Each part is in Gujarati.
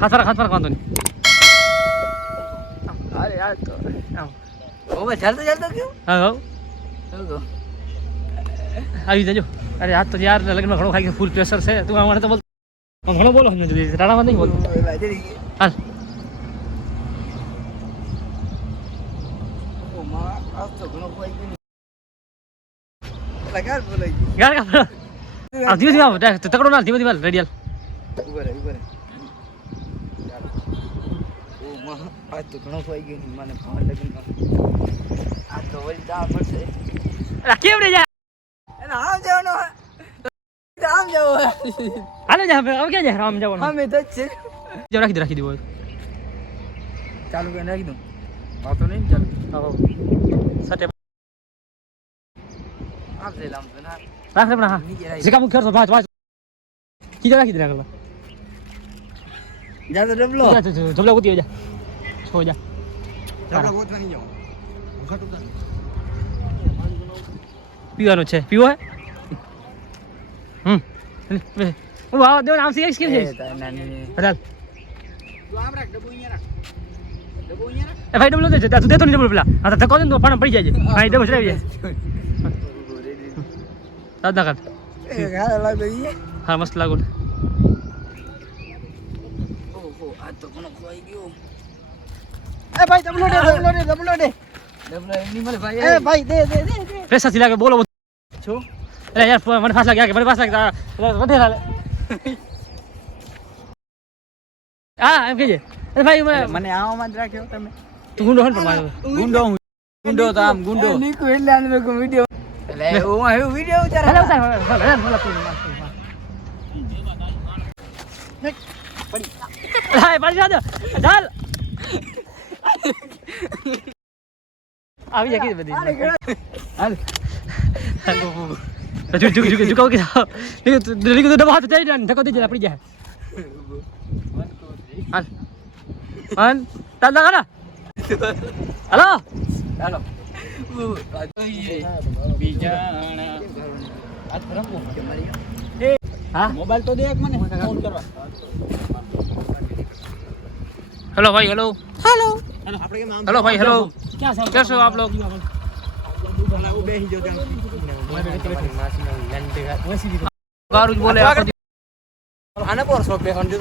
હાથ પર વાંધો નહીં. અરે યાર તો ઓ ભાઈ ચાલતો ક્યું હા ચાલતો આવી જજો. અરે આજ તો યાર લગ્નમાં ઘણો ખાઈ ગયો, ફૂલ પ્રેશર છે. તું આમાં તો બોલ ઘણો બોલો રાણામાં નહીં બોલ. હાલ ધીમે ધીમે તકડો ના ધીમે ધીમે રેડિયલ આજ તો ઘણો ખોઈ ગયો મને ફોન લગીને આ તો વળી જા પડશે. કેમ રે જા આમ જવાનો આમ જવો હાલે જા હવે ક્યાં જા રામ જવાનું અમે તો છે જો રાખી દેવો ચાલુ કરીને રાખી દઉં વાતો નહીં ચાલુ હા સટે આમ છે લામ તો ના રાખ રે હા જીકા મુખ કરતો ભાજ કીધા રાખી દે રાખલા જા તો ડબલો જબલો કુતી જા છો જા ડબલો ગોતવાની જાવ ઘટું તો પીવાનો છે પીવો હે હું આવ દે આમ સી સ્કીમ છે બદલ તું આમ રાખ ડબો અહીંયા રાખ એ ભાઈ ડબલો દે તું દે તો નહીં ડબલો પેલા આ તો ધક્કો દે તો પાણી પડી જાય હા ડબો ચડાવી જાય દાદા કર એ ગાળા લાગે ઈ હા મસ્ત લાગો ઓહો આ તો ઘણો ખોઈ ગયો. એ ભાઈ ડબલો દે ડબલો એમની મને ભાઈ એ ભાઈ દે પ્રેશર થી લાગે બોલો છો અરે યાર મને ફાસ લાગે મને ફાસ લાગે વધે હાલે હા એમ કહેજે અરે ભાઈ મને આવામાં જ રાખ્યો તમે તું ગુંડો હન પણ મારો ગુંડો તો આમ ગુંડો નીકુ એટલે આને મેં વિડિયો એટલે હું આવ્યો વિડિયો ઉતાર હાલે ઉતાર હાય પડી જા ચાલ આવી જા કે બધી હાલ झुकाओ के दिल्ली को दबा हाथ चल जाने धक्का दे जला पड़ी जाए हाल वन चल लगा ना हेलो ચાલો બીજાણા આ રંગો हाँ મોબાઈલ તો દે એક મને ફોન કરવા. हेलो भाई हेलो હેલો हेलो भाई हेलो कैसे हो आप लोग બેહી જો ત્યાં गारुज बोले આને પર શોખ બેહન જો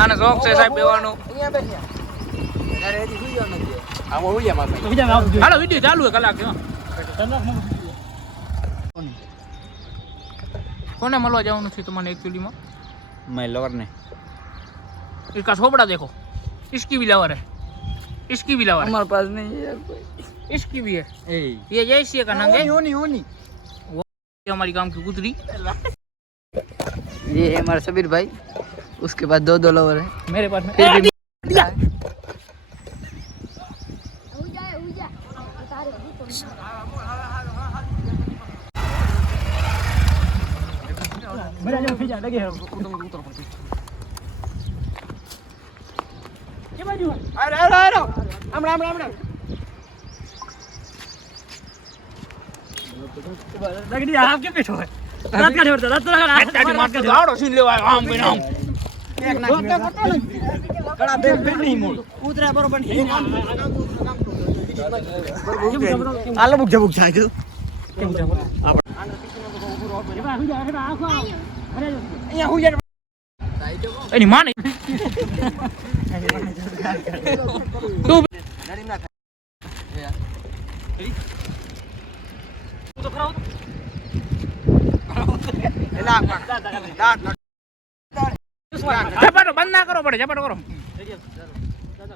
આને શોખ છે સાહેબ બેવાનો અહીંયા બેઠ્યા અરે હજી સુઈ જાવ નથી આમાં હોઈ જા મારા તો બીજા હાલો વિડિયો ચાલુ है કલાક કોને મળવા જવાનું છે તમને एक्चुअली में मैं लवर ने इसका छोबड़ा देखो इसकी भी लवर है इसकी भी लवर है हमारे पास नहीं है यार कोई इसकी भी है ए ये जैसी का नंगे होनी ये हमारी काम की गुजरी ये है हमारा सबीर भाई उसके बाद दो लवर है मेरे पास में आप क्या पेट हो रात का नहीं रात का आवड़ो सीन लेवा आम पे नाम एक ना कड़ा बेल नहीं मोड़ उतरा बरोबर आलो बुक जबुक छाय के એની માં નહીં તું તો ખરાવ झपाटो बंद ना करो पड़े झपाटो करो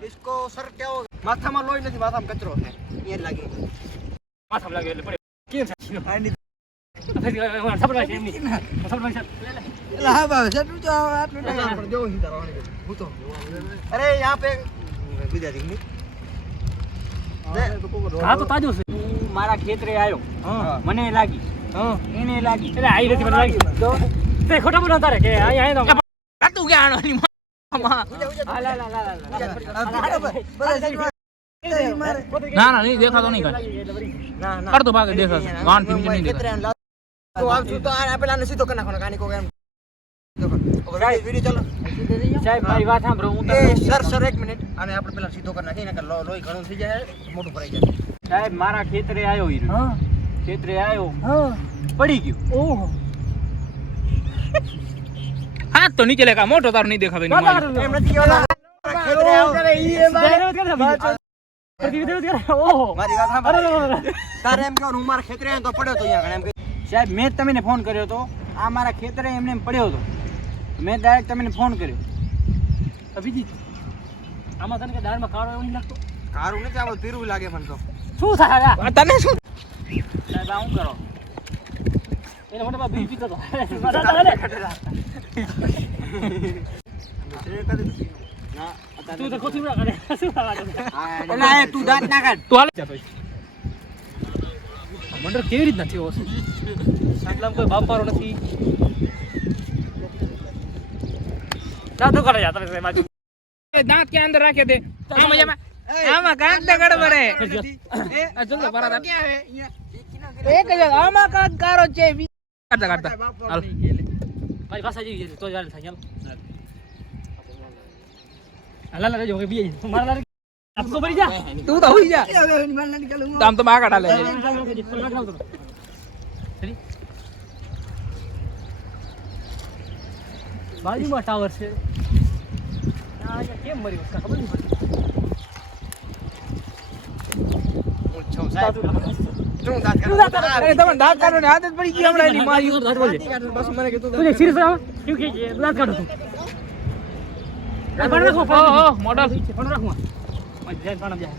इसको सर क्या हो माथा में लोई नहीं माथा में कचरो है ये लगे माथा में लगे पड़े केम छ सब लाइट एमनी सब लाइट ला बाबा सर तू जाओ आटलो टाइम पर जो ही तरवाने હું તો अरे यहां पे બીજા દીકની હા તો તાજો છે મારા ખેતરે આવ્યો મને લાગી એને લાગી એટલે આઈ નથી મને લાગી તો તે ખોટા બોલ તારે કે આઈ આઈ તો કાતું કે આનો ની માં લા ના ના નહીં દેખાતો નહીં કર ના ના કર તો ભાગે દેખાતો વાણ થી નહીં દેખાતો તો આવ છું તો આ પેલાને સીધો કરી નાખવાનો કાની કો એમ વિડિયો ચાલો સાહેબ મારી વાત સાંભળો હું એ સર એક મિનિટ આને આપણે પેલા સીધો કરી નાખીએ નકર લોહી ઘણું થઈ જાય મોટું ભરાઈ જાય સાહેબ મારા ખેતરે આવ્યો હીરો હા ખેતરે આવ્યો હા પડી ગયો ઓહો હાથ તો નીચે લેકા મોટો તારો નહીં દેખાતો એમ નથી કહેવાતા ખેતરે આવો ઓહો મારી વાત સાંભળ તારે એમ કહેવાનું હું મારા ખેતરે આવ્યો તો પડ્યો તો અહીંયા એમ સાહેબ મેં જ તમને ફોન કર્યો તો આ મારા ખેતરે એમને એમ પડ્યો હતો મેં ડાયરેક્ટ તમને ફોન કર્યો અભિજીત આમાં તને કે દાળમાં કાળો એવું નહીં લાગતો કારું નથી આવો પીરું લાગે મને તો શું થાય તને શું સાહેબ આ શું કરો એને મને બી પીતો તો તું તો કોથી ના કરે શું ઓલા એ તું દાંત ના કાઢ તું હાલે જતો મંડળ કેવી રીતના થયો હશે આટલામાં કોઈ બાપારો નથી જાતો કરે યાર તમે બાજુ દાંત કે અંદર રાખે દે આમાં જમા આમાં કાંક તો ગડબડ હે આ જલ્દી બરાબર ક્યાં હે એક જ આમાં કાંક કારો છે કાઢતા કાઢતા હાલ ભાઈ પાછા જઈ તો યાર થાય હાલ હાલ રેજો કે બી મારા લારે આપકો ભરી જા તું તો હોઈ જા આમ તો આગળ હાલે બાજુમાં ટાવર છે કેમ મરી ખબર નહીં તમે દાંત કાઢો ને આદત પડી ગઈ હમણાં એની મારી બસ મને કીધું તું સિરિયસ આવ કેમ કે દાંત કાઢો તું પણ રાખો મોડલ પણ રાખો ધ્યાન પાણા જાય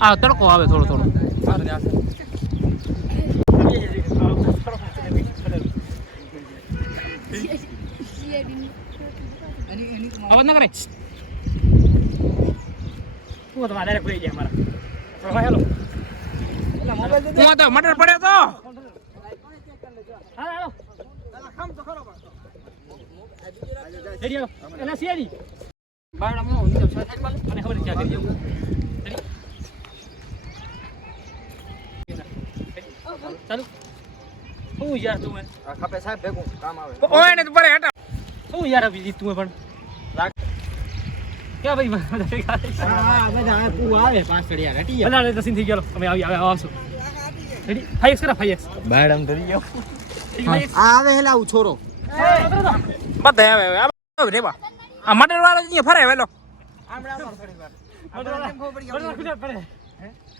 આ તડકો આવે થોડો થોડો અવાજ ના કરે તું તો ડાયરેક્ટ પડી જાય મારા હેલો હું તો મટર પડ્યો તો હા હેલો રેડિયો એના સીઆડી બારડા મો નીચે સાઈડ માં મને ખબર છે ક્યાં કરી ચાલુ હું યાર તું આ ખપે સાહેબ ભેગું કામ આવે ઓય ને તો પડે હટા હું યાર અભિજીત તું પણ ક્યાં ભાઈ હા બધા તું આવે પાછળ યાર હટી બધા તો સીન થઈ ગયો અમે આવશું રેડી 5x કરા 5x બાયડમ કરી ગયો આ આવે હેલા હું છોરો બધા આવે રે બા આ મટર વાળો અહીંયા ફરે વેલો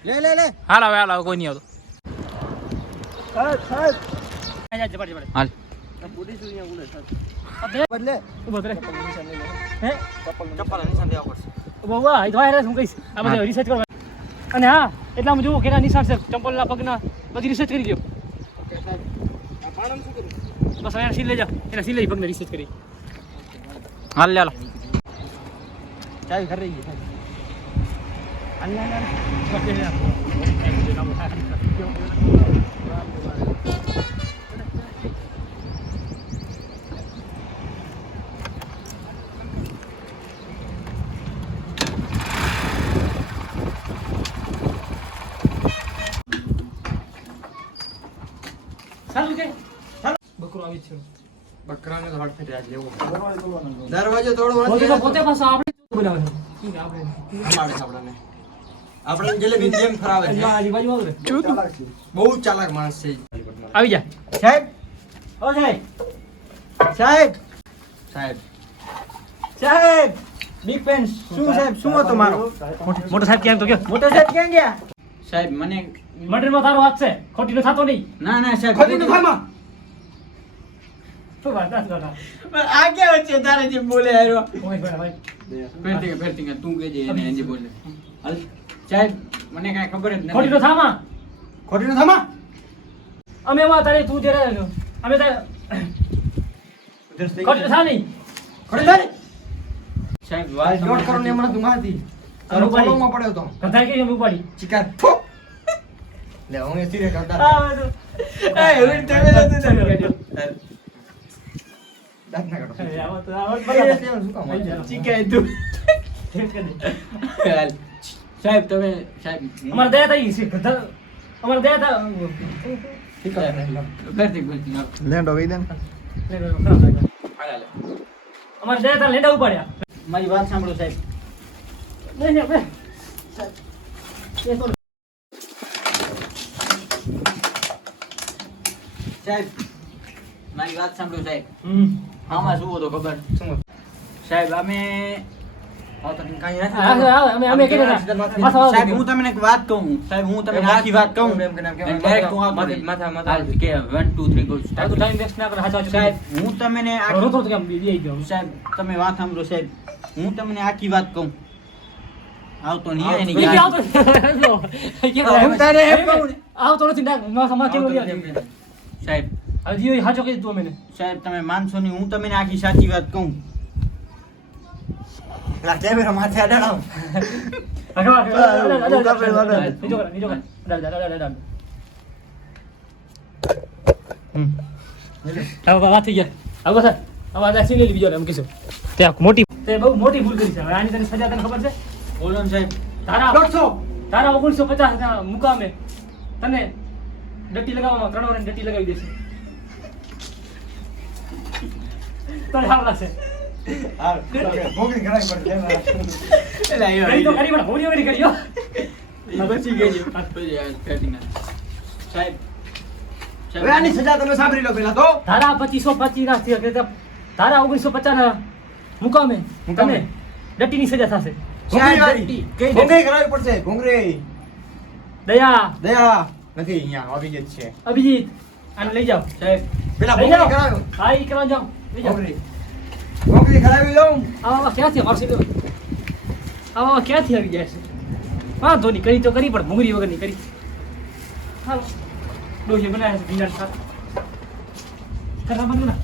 લે લે લે હાલ આવે કોઈ નહીં આવતો સાહેબ હાલ બદલે ઉભો રહે હે ચપ્પલ નિશાન દેવા પડશે બહુ આ તો હું કહીશ આ બધું રિસર્ચ કરવા અને હા એટલામાં જોવું કેના નિશાન છે ચંપલના પગના બધી રિસર્ચ કરી લ્યો બસ અહીંયા સીલ લઈ જા એના સીલ લઈ પગને રિસર્ચ કરી હાલ લે હાલો ચાવી ઘર રહી ગઈ ચાલુ કે બકરો આવી છે બકરાને તો હાથ ફેરી આજ લેવો દરવાજો તોડવો પોતે નથી પોતે પાછો આપણે બોલાવે છે આપણે મારે આપણને આપણે જલેબી જેમ ફરાવે છે આજુબાજુ આવે બહુ ચાલાક માણસ છે આવી જા સાહેબ ઓ સાહેબ સાહેબ સાહેબ સાહેબ બિગ પેન શું સાહેબ શું હતો મારો મોટો સાહેબ કેમ તો કે મોટો સાહેબ ક્યાં ગયા સાહેબ મને મટરમાં તારો હાથ છે ખોટી નો થતો નહીં ના ના સાહેબ ખોટી તો ખામાં શું વાત ના ના આ ક્યાં વચ્ચે તારે જે બોલે આયો ઓય ભાઈ ફેરતી તું કેજે એને એને બોલે હાલ સાહેબ મને કાંઈ ખબર જ ખોટી નો નથી થામાં ખોટી તો ખામાં અમે એમાં તારે તું જરા અમે તારે ખોટી નો થા નહીં ખોટી થાય સાહેબ વાત નોટ કરો ને હમણાં તું મારતી તારો તારો ફોલોમાં પડ્યો તો કથા કે અમે ઉપાડી ચિકાર ફો લે હું એ સીરે કરતા એ હવે તમે દાંત ના કાઢો આવો તો આવો શું કામ હોય? ચીકાય તું હાલ સાહેબ તમે સાહેબ અમારે દયા થઈ છે કથા અમારે દયા થા ફેરતી લેન્ડો ગઈ દે ખરાબ લાગ્યો હાલ અમારે દયા તાર લેડા ઉપાડ્યા મારી વાત સાંભળો સાહેબ. નહીં નહીં બે સાહેબ મારી વાત સાંભળો સાહેબ. હમ આમાં શું હતો ખબર? શું સાહેબ અમે અમે કીધું ને. સાહેબ હું તમને એક વાત કહું. સાહેબ હું તમને આખી વાત કહું. Direct હું આવતો રહી. હાલ કે 1 2 3 go start. તારું ટાઈમ વેસ્ટ ના કરે હાચા સાહેબ હું તમને આખી રોતો તો કેમ બેહી ગયો સાહેબ તમે વાત સાંભળો સાહેબ. હું તમને આખી વાત કહું. આવતો નહીં એની ઈ ગાડી. આવતો હું તારે એમ કહું ને. આવતો નથી ના માં કેમ સાહેબ હજી હાચો કહી તું મને સાહેબ તમે માનશો નહીં. હું તમને આખી સાચી વાત કહું. માથે અડાડો. મોટી ભૂલ કરી છે હવે આની તને સજા તને ખબર છે બોલો ને સાહેબ. તારા 1950 ના મુકામે તને ડટ્ટી લગાવવામાં 3 વર્ષની ડટ્ટી લગાવી દેશે તો હાવ લાગશે કરી તો કરી પણ હોરી હોરી કર્યો બચી ગઈ છે. સાહેબ હવે આની સજા તમે સાંભળી લો પેલા તો. ધારા 2525 ના થયા કે ધારા 1950 ના મુકામે તને ડટ્ટીની સજા થશે ભૂંગળી વાળી. ભૂંગળી કરાવવી પડશે. ભૂંગળી. દયા દયા નથી અહીંયા આવી ગઈ છે. અભિજીત આને લઈ જાઓ સાહેબ પેલા લઈ ભૂંગળી જાઓ કરાવો. હા ઈ કરવા જાઓ લઈ જાઓ ભૂંગળી. ભૂંગળી કરાવી લઉં. આવા ક્યાંથી વારસી દો આવા ક્યાંથી આવી જાય છે વાંધો નહીં કરી તો કરી પણ ભૂંગળી વગરની કરી હાલો ડોહી બનાવ્યા છે ભીંડા શાક કરવા બધું ના